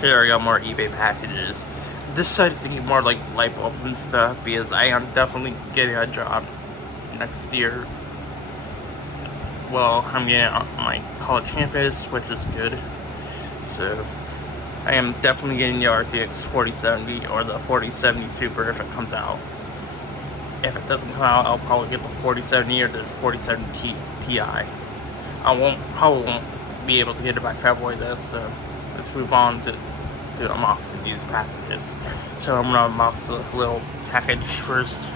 Sure, I got more eBay packages. This site is thinking more like light bulbs and stuff because I am definitely getting a job next year. Well, I'm getting on my college campus, which is good. So, I am definitely getting the RTX 4070 or the 4070 Super if it comes out. If it doesn't come out, I'll probably get the 4070 or the 4070 Ti. Probably won't be able to get it by February though, so let's move on to unboxing these packages. So I'm gonna unbox the little package first.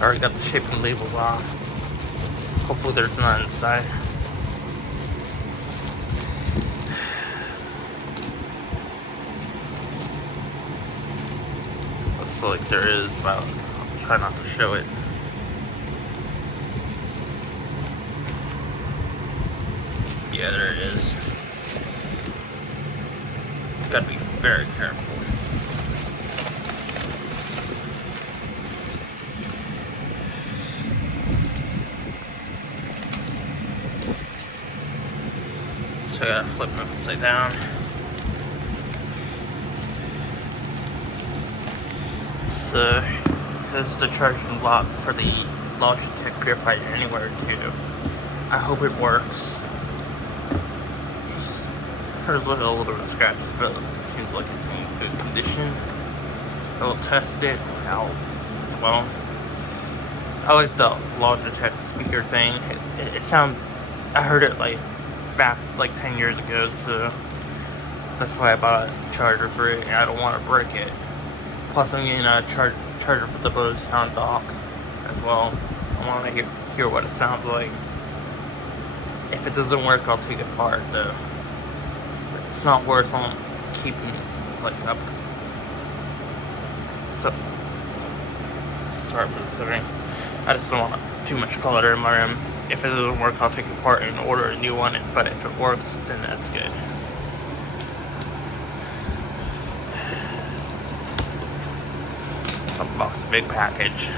I already got the shipping labels off. Hopefully there's none inside. Looks like there is, but I'll try not to show it. Yeah, there it is. Gotta be very careful. So I gotta flip it upside down. So this is the charging block for the Logitech Purifier Anywhere 2. I hope it works. There's a little bit of scratches, but it seems like it's in good condition. I'll test it out as well. I like the Logitech speaker thing. It sounds. I heard it like back like 10 years ago, so that's why I bought a charger for it, and I don't want to break it. Plus, I'm getting a charger for the Bose sound dock as well. I want to hear what it sounds like. If it doesn't work, I'll take it apart though. It's not worth on keeping like up. So sorry for the thing. I just don't want too much color in my room. If it doesn't work, I'll take it apart and order a new one. But if it works, then that's good. Let's unbox a big package.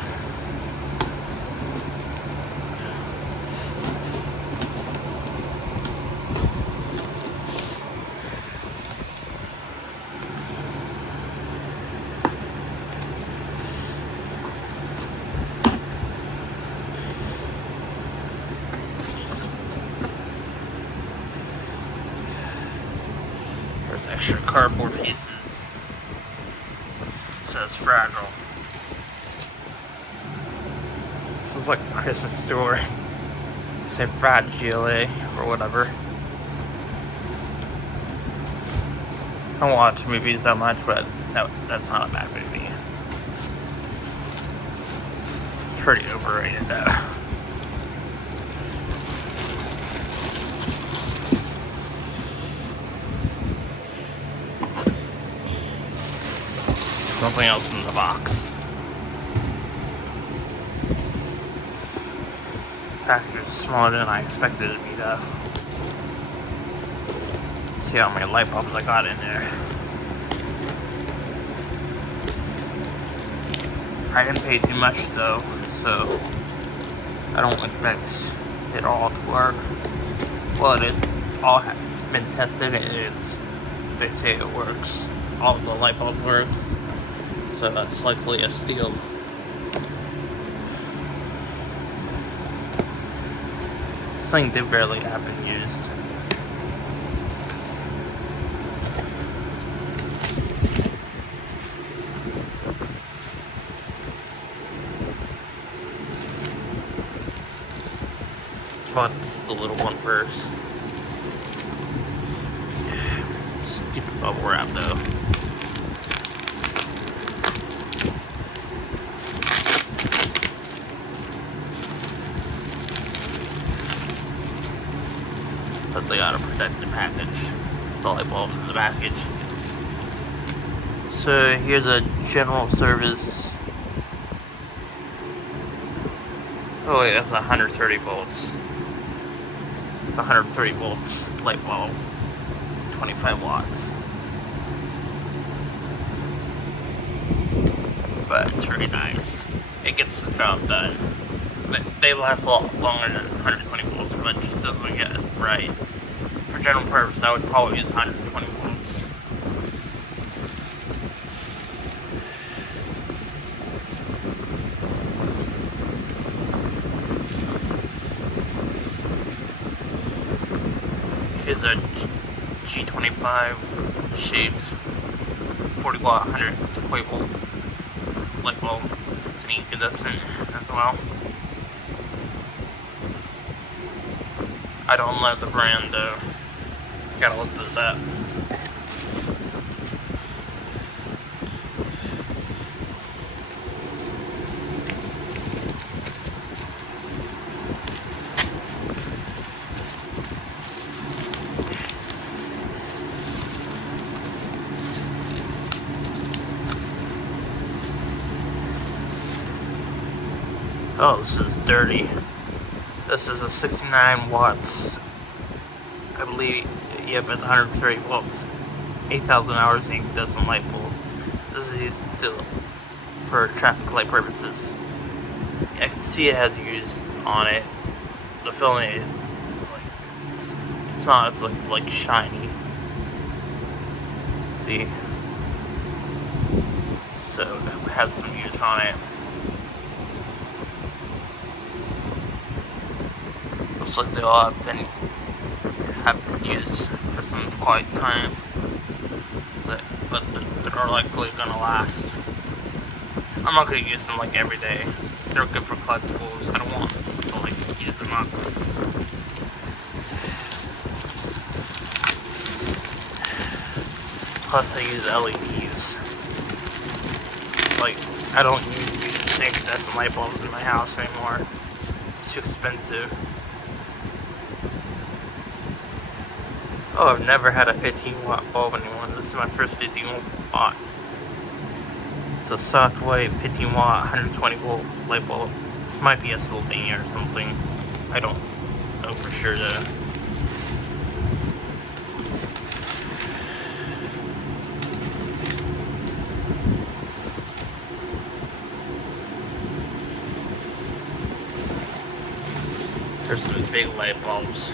There's extra cardboard pieces. It says fragile. This is like a Christmas story. Say fragile or whatever. I don't watch movies that much, but that's not a bad movie. Pretty overrated though. Something else in the box. Package is smaller than I expected it to be though. See how many light bulbs I got in there. I didn't pay too much though, so I don't expect it all to work. Well, it's been tested and they say it works. All of the light bulbs works. So that's likely a steal. This thing they barely have been used. What's the little one first? Stupid bubble wrap though. But they gotta protect the package. The light bulbs in the package. So here's a general service. Oh wait, that's 130 volts. It's 130 volts light bulb. 25 watts. but it's very nice. It gets the job done. But they last a lot longer than 120 volts, but it just doesn't get as bright. For general purpose, I would probably use 120 volts. Here's a G25 shaped 40 watt 120 volt light bulb. It's an incandescent as well. I don't know the brand though. Gotta look this up. Oh, this is dirty. This is a 69 watts. I believe, yep, it's 130 volts. 8,000 hours incandescent light bulb. This is used for traffic light purposes. I can see it has used on it. The filament is like it's not as like shiny. See, so it has some use on it. Looks like they all have been used for some quite time, but they're likely gonna last. I'm not gonna use them like every day. They're good for collectibles. I don't want to like use them up. Plus, I use LEDs. Like, I don't use the same incandescent light bulbs in my house anymore. It's too expensive. Oh, I've never had a 15 watt bulb anymore. This is my first 15 watt. So soft white 15 watt 120 volt light bulb. This might be a Sylvania or something. I don't know for sure though. There's some big light bulbs.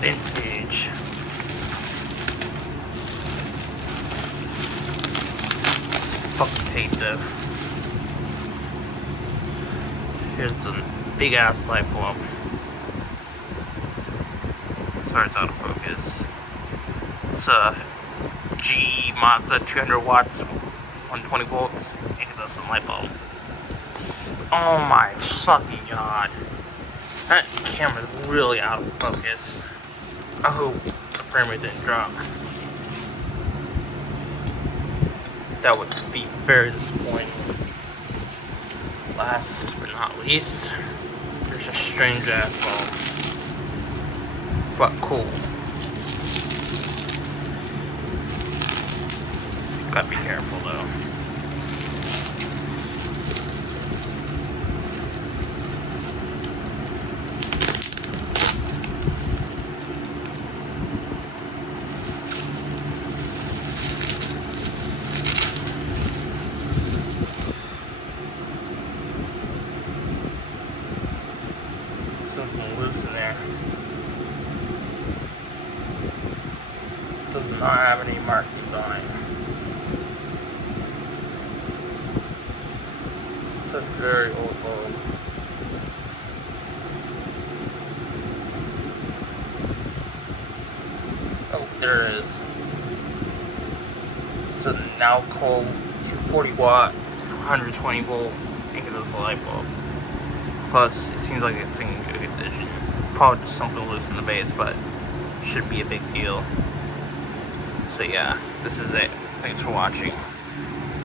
Vintage. Fucking tape though. Here's some big ass light bulb. Sorry, it's out of focus. It's a GE Mazda 200 watts, 120 volts, incandescent light bulb. Oh my fucking god. That camera's really out of focus. I hope the frame rate didn't drop. That would be very disappointing. Last but not least, there's a strange ass bulb. But cool. Gotta be careful though. Something loose in there. Does not have any markings on it. It's a very old bulb. Oh, there it is. It's a Nalco 240 watt, 120 volt incandescent light bulb. Plus, it seems like it's in good condition. Probably just something loose in the base, but shouldn't be a big deal. So yeah, this is it. Thanks for watching.